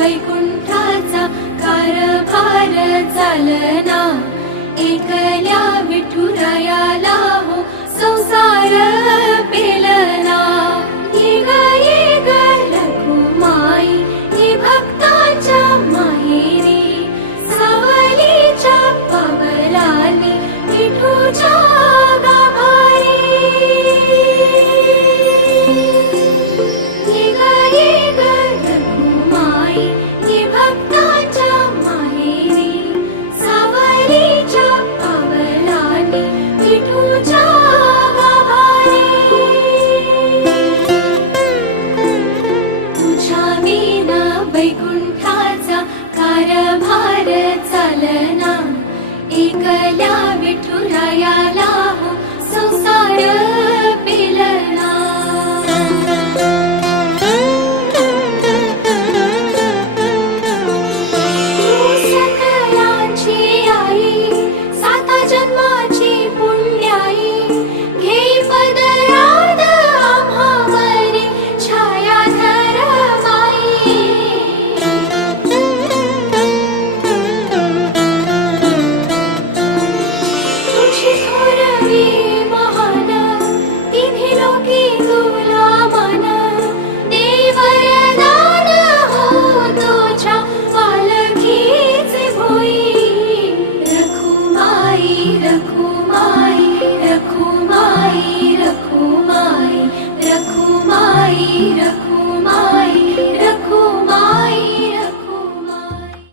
वैकुंठाचा कारभार चालना, एकल्या विठुरायाला हो संसार पेलना। ये ग रखुमाई ही भक्तांच्या माहेरी, सावलीच्या पावलांनी विठूच्या गाभारी। ये ग रखुमाई ही भक्तांच्या माहेरी, सावलीच्या पावलांनी विठूच्या गाभारी। तुझ्या विना वैकुंठाचा कारभार चालना, एकल्या विठुरायाला हो संसार पेलना। तू सकलांची आई, साता जन्माची पुण्याई, घेई पदरात आम्हावरी छायाधर माई। तुझी थोरवी महान, तिन्ही लोकी तुला मान, देई वरदान हो तुझ्या पालखीचे भोई। रखुमाई रखुमाई रखुमाई रखुमाई रखुमाई रखुमाई।